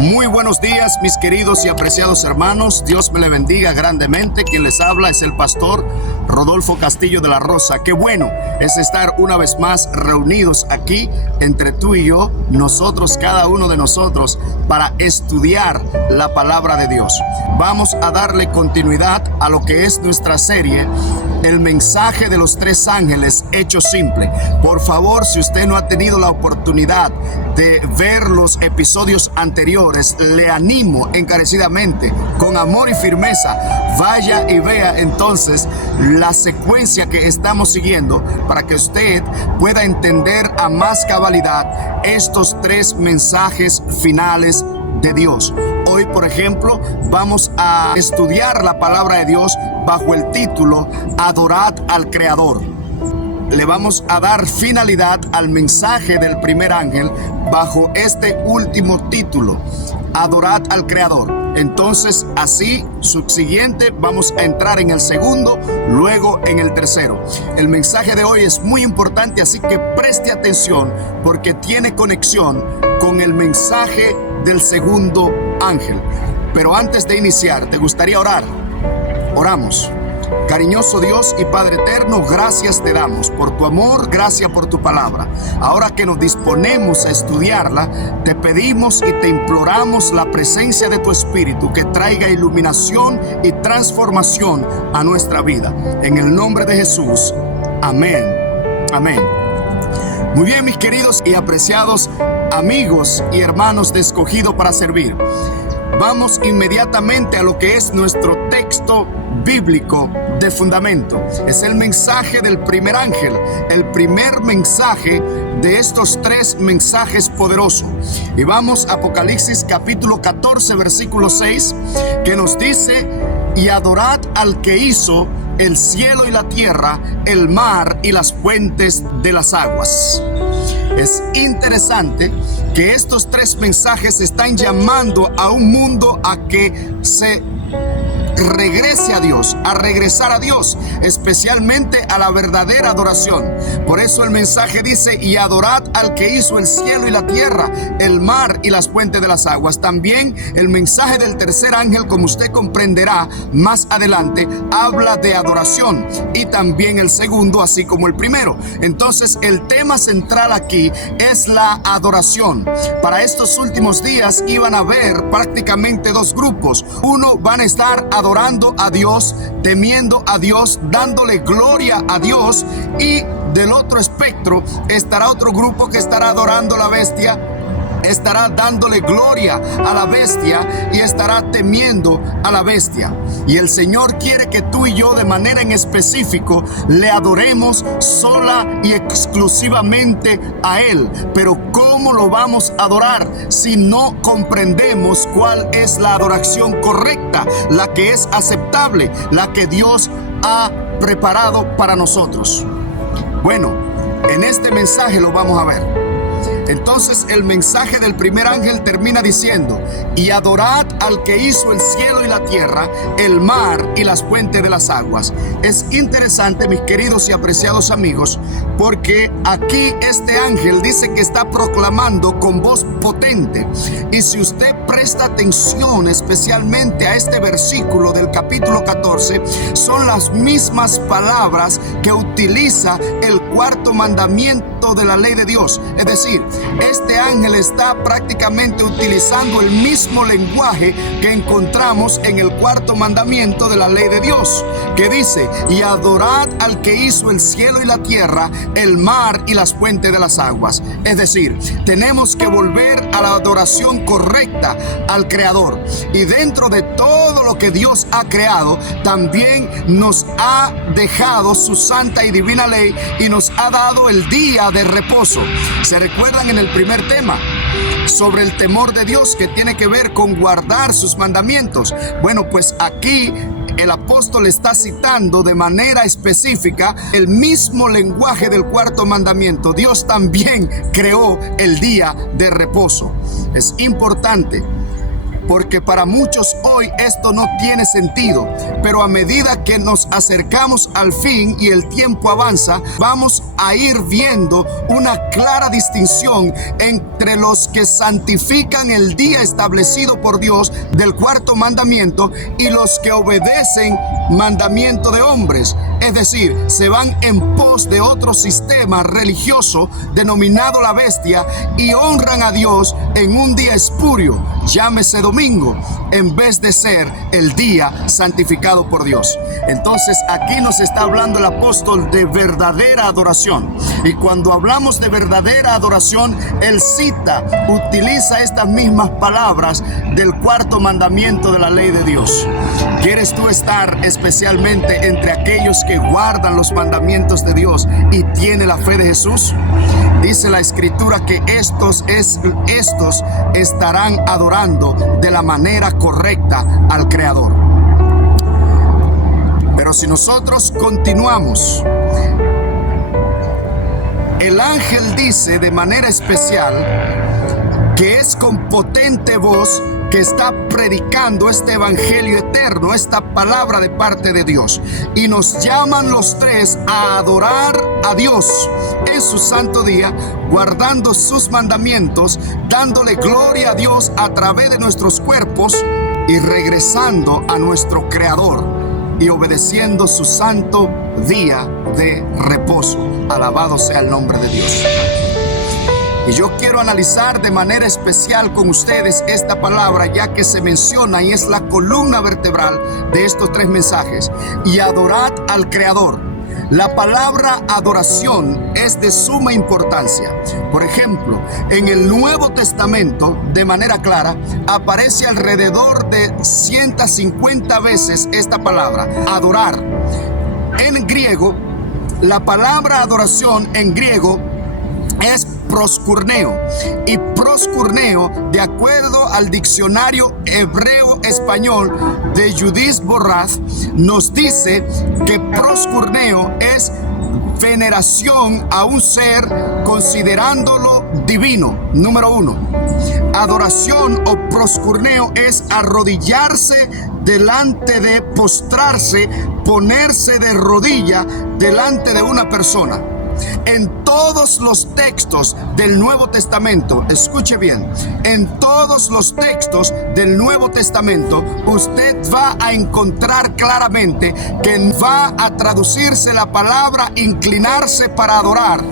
Muy buenos días, mis queridos y apreciados hermanos. Dios me le bendiga grandemente. Quien les habla es el pastor Rodolfo Castillo de la Rosa. Qué bueno es estar una vez más reunidos aquí entre tú y yo, nosotros, cada uno de nosotros, para estudiar la palabra de Dios. Vamos a darle continuidad a lo que es nuestra serie, el mensaje de los tres ángeles hecho simple. Por favor, si usted no ha tenido la oportunidad de ver los episodios anteriores, le animo encarecidamente, con amor y firmeza, vaya y vea entonces la secuencia que estamos siguiendo para que usted pueda entender a más cabalidad estos tres mensajes finales de Dios. Hoy, por ejemplo, vamos a estudiar la palabra de Dios bajo el título Adorad al Creador. Le vamos a dar finalidad al mensaje del primer ángel bajo este último título, Adorad al Creador. Entonces, así, subsiguiente, vamos a entrar en el segundo, luego en el tercero. El mensaje de hoy es muy importante, así que preste atención porque tiene conexión con el mensaje del segundo ángel. Pero antes de iniciar, ¿te gustaría orar? Oramos. Cariñoso Dios y Padre eterno, gracias te damos por tu amor, gracias por tu palabra. Ahora que nos disponemos a estudiarla, te pedimos y te imploramos la presencia de tu Espíritu que traiga iluminación y transformación a nuestra vida. En el nombre de Jesús. Amén. Amén. Muy bien, mis queridos y apreciados amigos y hermanos de Escogido para Servir. Vamos inmediatamente a lo que es nuestro texto bíblico de fundamento. Es el mensaje del primer ángel, el primer mensaje de estos tres mensajes poderosos. Y vamos a Apocalipsis capítulo 14, versículo 6, que nos dice: y adorad al que hizo el cielo y la tierra, el mar y las fuentes de las aguas. Es interesante que estos tres mensajes están llamando a un mundo a que se regrese a Dios, a regresar a Dios, especialmente a la verdadera adoración. Por eso el mensaje dice: y adorad al que hizo el cielo y la tierra, el mar y las fuentes de las aguas. También el mensaje del tercer ángel, como usted comprenderá más adelante, habla de adoración, y también el segundo, así como el primero. Entonces el tema central aquí es la adoración. Para estos últimos días iban a haber prácticamente dos grupos. Uno van a estar adorando a Dios, temiendo a Dios, dándole gloria a Dios, y del otro espectro estará otro grupo que estará adorando a la bestia, estará dándole gloria a la bestia y estará temiendo a la bestia. Y el Señor quiere que tú y yo, de manera en específico, le adoremos sola y exclusivamente a Él. Pero ¿cómo lo vamos a adorar si no comprendemos cuál es la adoración correcta, la que es aceptable, la que Dios ha preparado para nosotros? Bueno, en este mensaje lo vamos a ver. Entonces el mensaje del primer ángel termina diciendo: y adorad al que hizo el cielo y la tierra, el mar y las fuentes de las aguas. Es interesante, mis queridos y apreciados amigos, porque aquí este ángel dice que está proclamando con voz potente. Y si usted presta atención especialmente a este versículo del capítulo 14, son las mismas palabras que utiliza el cuarto mandamiento de la ley de Dios. Es decir, este ángel está prácticamente utilizando el mismo lenguaje que encontramos en el cuarto mandamiento de la ley de Dios, que dice: y adorad al que hizo el cielo y la tierra, el mar y las fuentes de las aguas. Es decir, tenemos que volver a la adoración correcta al Creador. Y dentro de todo lo que Dios ha creado, también nos ha dejado su santa y divina ley y nos ha dado el día de reposo. ¿Se recuerdan en el primer tema sobre el temor de Dios, que tiene que ver con guardar sus mandamientos? Bueno, pues aquí el apóstol está citando de manera específica el mismo lenguaje del cuarto mandamiento. Dios también creó el día de reposo. Es importante porque para muchos hoy esto no tiene sentido, pero a medida que nos acercamos al fin y el tiempo avanza, vamos a ir viendo una clara distinción entre los que santifican el día establecido por Dios del cuarto mandamiento y los que obedecen mandamiento de hombres. Es decir, se van en pos de otro sistema religioso denominado la bestia y honran a Dios en un día espurio, llámese domingo, en vez de ser el día santificado por Dios. Entonces aquí nos está hablando el apóstol de verdadera adoración. Y cuando hablamos de verdadera adoración, él utiliza estas mismas palabras del cuarto mandamiento de la ley de Dios. ¿Quieres tú estar especialmente entre aquellos que guardan los mandamientos de Dios y tiene la fe de Jesús? Dice la escritura que estos estarán adorando de la manera correcta al Creador. Pero si nosotros continuamos, el ángel dice de manera especial que es con potente voz que está predicando este evangelio eterno, esta palabra de parte de Dios. Y nos llaman los tres a adorar a Dios en su santo día, guardando sus mandamientos, dándole gloria a Dios a través de nuestros cuerpos y regresando a nuestro Creador y obedeciendo su santo día de reposo. Alabado sea el nombre de Dios. Y yo quiero analizar de manera especial con ustedes esta palabra, ya que se menciona y es la columna vertebral de estos tres mensajes. Y adorad al Creador. La palabra adoración es de suma importancia. Por ejemplo, en el Nuevo Testamento, de manera clara, aparece alrededor de 150 veces esta palabra, adorar. En griego, la palabra adoración en griego es proskurneo, y proskurneo, de acuerdo al diccionario hebreo-español de Judith Borrath, nos dice que proskurneo es veneración a un ser considerándolo divino. Número 1. Adoración o proskurneo es arrodillarse delante de, postrarse, ponerse de rodilla delante de una persona. En todos los textos del Nuevo Testamento, escuche bien, en todos los textos del Nuevo Testamento, usted va a encontrar claramente que va a traducirse la palabra inclinarse para adorar.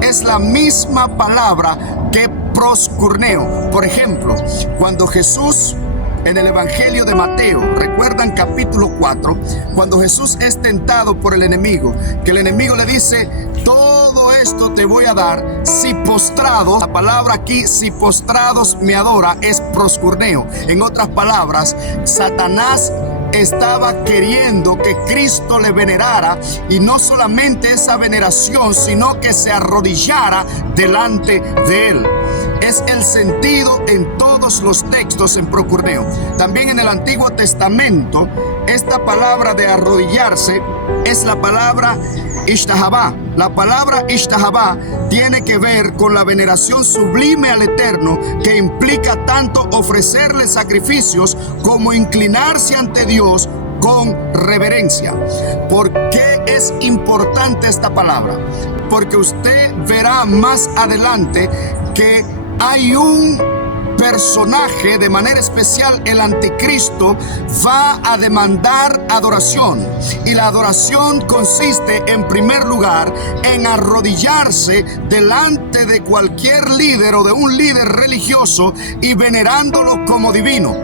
Es la misma palabra que proskurneo. Por ejemplo, cuando Jesús, en el Evangelio de Mateo, recuerdan capítulo 4, cuando Jesús es tentado por el enemigo, que el enemigo le dice: todo esto te voy a dar si postrados, la palabra aquí, si postrados me adora, es proskurneo. En otras palabras, Satanás estaba queriendo que Cristo le venerara, y no solamente esa veneración, sino que se arrodillara delante de él. Es el sentido en todos los textos en proskurneo. También en el Antiguo Testamento, esta palabra de arrodillarse es la palabra ishtahabá. La palabra ishtahabá tiene que ver con la veneración sublime al Eterno, que implica tanto ofrecerle sacrificios como inclinarse ante Dios con reverencia. ¿Por qué es importante esta palabra? Porque usted verá más adelante que hay un personaje, de manera especial el anticristo, va a demandar adoración. Y la adoración consiste, en primer lugar, en arrodillarse delante de cualquier líder o de un líder religioso y venerándolo como divino.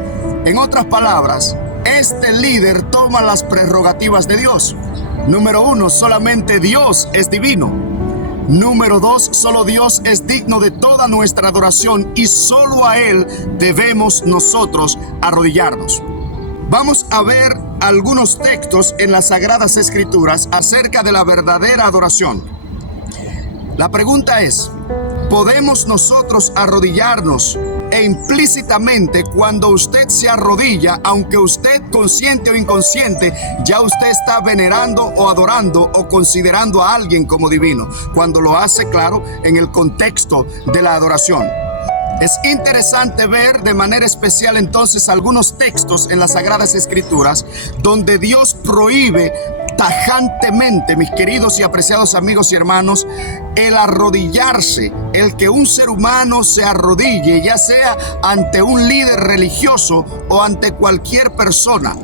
En otras palabras, este líder toma las prerrogativas de Dios. Número 1, solamente Dios es divino. Número 2, solo Dios es digno de toda nuestra adoración y solo a Él debemos nosotros arrodillarnos. Vamos a ver algunos textos en las Sagradas Escrituras acerca de la verdadera adoración. La pregunta es: ¿podemos nosotros arrodillarnos? E implícitamente, cuando usted se arrodilla, aunque usted consciente o inconsciente, ya usted está venerando o adorando o considerando a alguien como divino, cuando lo hace, claro, en el contexto de la adoración. Es interesante ver de manera especial entonces algunos textos en las Sagradas Escrituras donde Dios prohíbe tajantemente, mis queridos y apreciados amigos y hermanos, el arrodillarse, el que un ser humano se arrodille, ya sea ante un líder religioso o ante cualquier persona.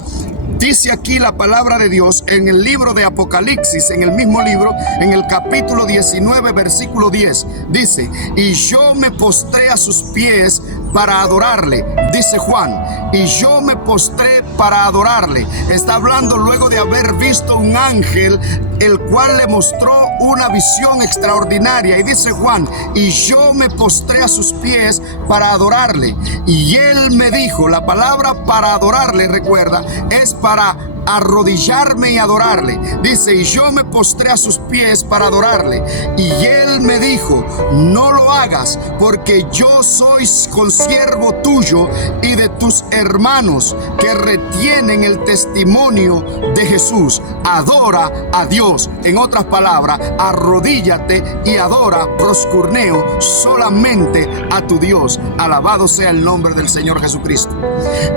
Dice aquí la palabra de Dios en el libro de Apocalipsis, en el mismo libro, en el capítulo 19, versículo 10. Dice, y yo me postré a sus pies para adorarle, dice Juan, y yo me postré para adorarle. Está hablando luego de haber visto un ángel, el cual le mostró una visión extraordinaria. Y dice Juan, y yo me postré a sus pies para adorarle. Y él me dijo, la palabra para adorarle, recuerda, es para arrodillarme y adorarle. Dice, y yo me postré a sus pies para adorarle. Y él me dijo, no lo hagas, porque yo soy consiervo tuyo y de tus hermanos que retienen el testimonio de Jesús. Adora a Dios. En otras palabras, arrodíllate y adora, proscurneo, solamente a tu Dios. Alabado sea el nombre del Señor Jesucristo.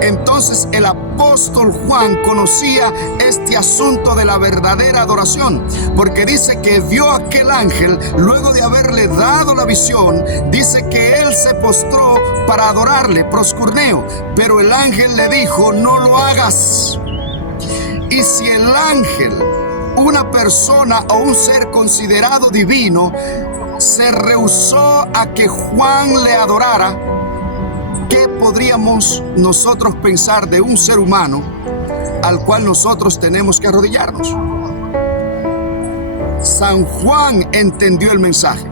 Entonces el apóstol Juan conocía este asunto de la verdadera adoración, porque dice que vio a aquel ángel luego de haberle dado la visión. Dice que él se postró para adorarle, proscurneo, pero el ángel le dijo, no lo hagas. Y si el ángel, una persona o un ser considerado divino, se rehusó a que Juan le adorara, ¿qué podríamos nosotros pensar de un ser humano al cual nosotros tenemos que arrodillarnos? San Juan entendió el mensaje,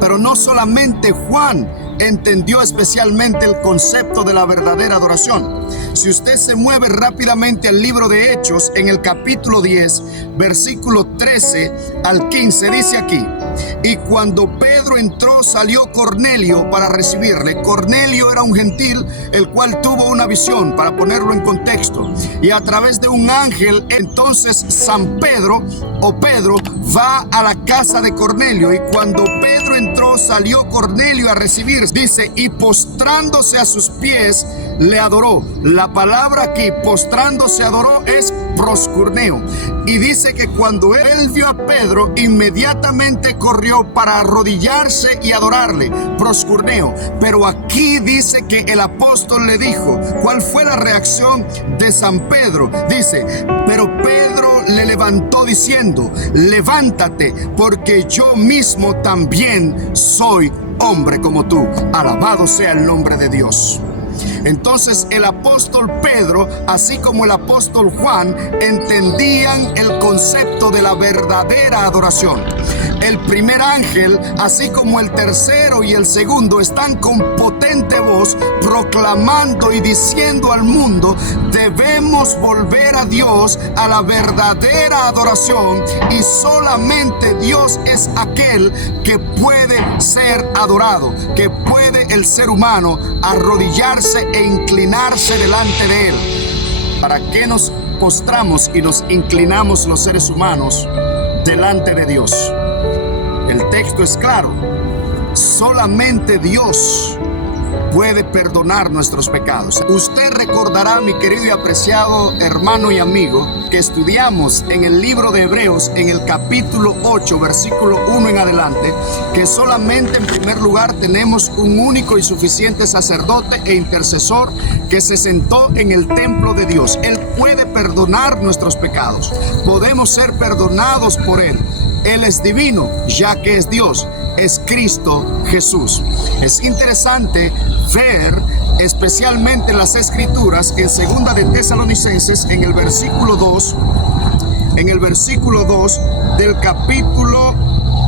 pero no solamente Juan entendió especialmente el concepto de la verdadera adoración. Si usted se mueve rápidamente al libro de Hechos, en el capítulo 10, versículo 13 al 15, dice aquí, y cuando Pedro entró, salió Cornelio para recibirle. Cornelio era un gentil, el cual tuvo una visión, para ponerlo en contexto. Y a través de un ángel, entonces San Pedro, o Pedro, va a la casa de Cornelio. Y cuando Pedro entró, salió Cornelio a recibir. Dice, y postrándose a sus pies, le adoró. La palabra aquí, postrándose, adoró, es proscurneo. Y dice que cuando él vio a Pedro, inmediatamente corrió para arrodillarse y adorarle, proscurneo. Pero aquí dice que el apóstol le dijo, ¿cuál fue la reacción de San Pedro? Dice, pero Pedro le levantó diciendo, levántate, porque yo mismo también soy hombre como tú. Alabado sea el nombre de Dios. Entonces el apóstol Pedro, así como el apóstol Juan, entendían el concepto de la verdadera adoración. El primer ángel, así como el tercero y el segundo, están con potente voz proclamando y diciendo al mundo, debemos volver a Dios, a la verdadera adoración, y solamente Dios es aquel que puede ser adorado, que puede el ser humano arrodillarse e inclinarse delante de él. ¿Para qué nos postramos y nos inclinamos los seres humanos delante de Dios? El texto es claro, solamente Dios puede perdonar nuestros pecados. Usted recordará, mi querido y apreciado hermano y amigo, que estudiamos en el libro de Hebreos, en el capítulo 8, versículo 1 en adelante, que solamente en primer lugar tenemos un único y suficiente sacerdote e intercesor que se sentó en el templo de Dios. Él puede perdonar nuestros pecados. Podemos ser perdonados por Él. Él es divino, ya que es Dios, es Cristo Jesús. Es interesante ver, especialmente en las Escrituras, en 2 de Tesalonicenses, en el versículo 2, del capítulo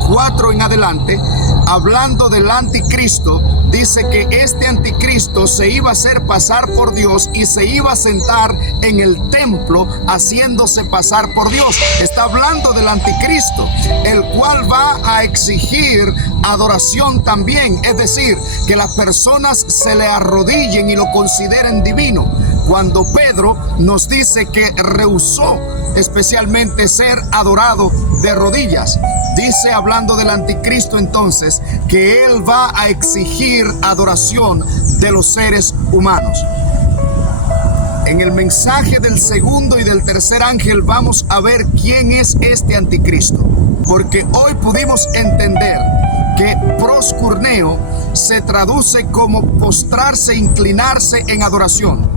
4 en adelante, hablando del anticristo, dice que este anticristo se iba a hacer pasar por Dios y se iba a sentar en el templo haciéndose pasar por Dios. Está hablando del anticristo, el cual va a exigir adoración también, es decir, que las personas se le arrodillen y lo consideren divino. cuando Pedro nos dice que rehusó especialmente ser adorado de rodillas. Dice, hablando del anticristo entonces, que él va a exigir adoración de los seres humanos. En el mensaje del segundo y del tercer ángel vamos a ver quién es este anticristo, porque hoy pudimos entender que proskurneo se traduce como postrarse, inclinarse en adoración.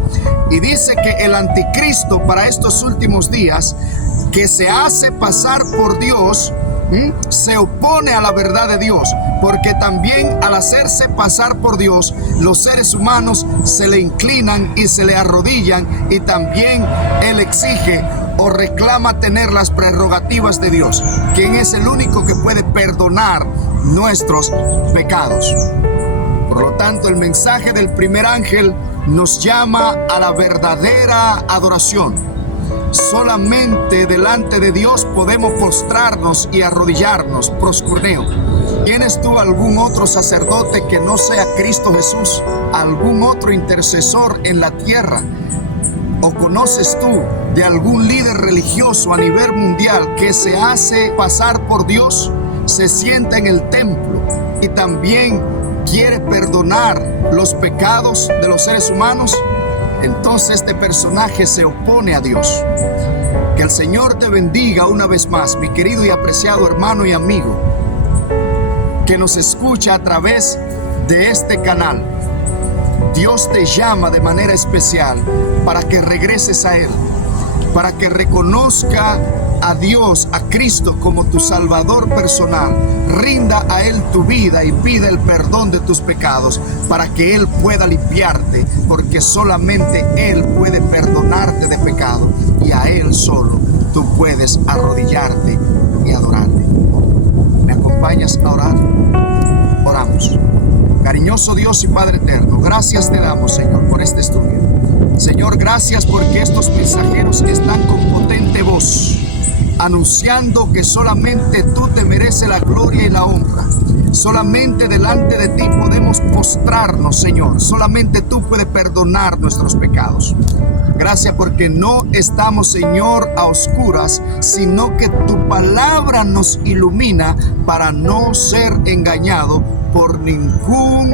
Y dice que el anticristo para estos últimos días, que se hace pasar por Dios, se opone a la verdad de Dios, porque también al hacerse pasar por Dios, los seres humanos se le inclinan y se le arrodillan, y también él exige o reclama tener las prerrogativas de Dios, quien es el único que puede perdonar nuestros pecados. Por lo tanto, el mensaje del primer ángel nos llama a la verdadera adoración. Solamente delante de Dios podemos postrarnos y arrodillarnos, proskurneo. ¿Tienes tú algún otro sacerdote que no sea Cristo Jesús? ¿Algún otro intercesor en la tierra? ¿O conoces tú de algún líder religioso a nivel mundial que se hace pasar por Dios, se sienta en el templo y también quiere perdonar los pecados de los seres humanos? Entonces este personaje se opone a Dios. Que el Señor te bendiga una vez más, mi querido y apreciado hermano y amigo, que nos escucha a través de este canal. Dios te llama de manera especial para que regreses a Él, para que reconozca a Dios, a Cristo como tu Salvador personal, rinda a Él tu vida y pida el perdón de tus pecados para que Él pueda limpiarte, porque solamente Él puede perdonarte de pecado y a Él solo tú puedes arrodillarte y adorarle. ¿Me acompañas a orar? Oramos. Cariñoso Dios y Padre eterno, gracias te damos, Señor, por este estudio. Señor, gracias porque estos mensajeros están con potente voz, anunciando que solamente tú te mereces la gloria y la honra. Solamente delante de ti podemos postrarnos, Señor. Solamente tú puedes perdonar nuestros pecados. Gracias porque no estamos, Señor, a oscuras, sino que tu palabra nos ilumina para no ser engañado por ningún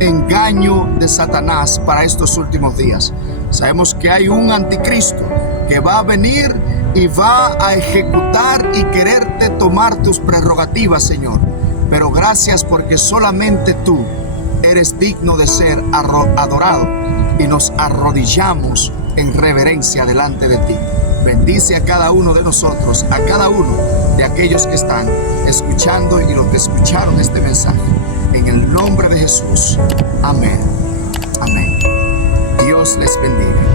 engaño de Satanás para estos últimos días. Sabemos que hay un anticristo que va a venir y va a ejecutar y quererte tomar tus prerrogativas, Señor. Pero gracias porque solamente tú eres digno de ser adorado, y nos arrodillamos en reverencia delante de ti. Bendice a cada uno de nosotros, a cada uno de aquellos que están escuchando y los que escucharon este mensaje. En el nombre de Jesús. Amén. Amén. Dios les bendiga.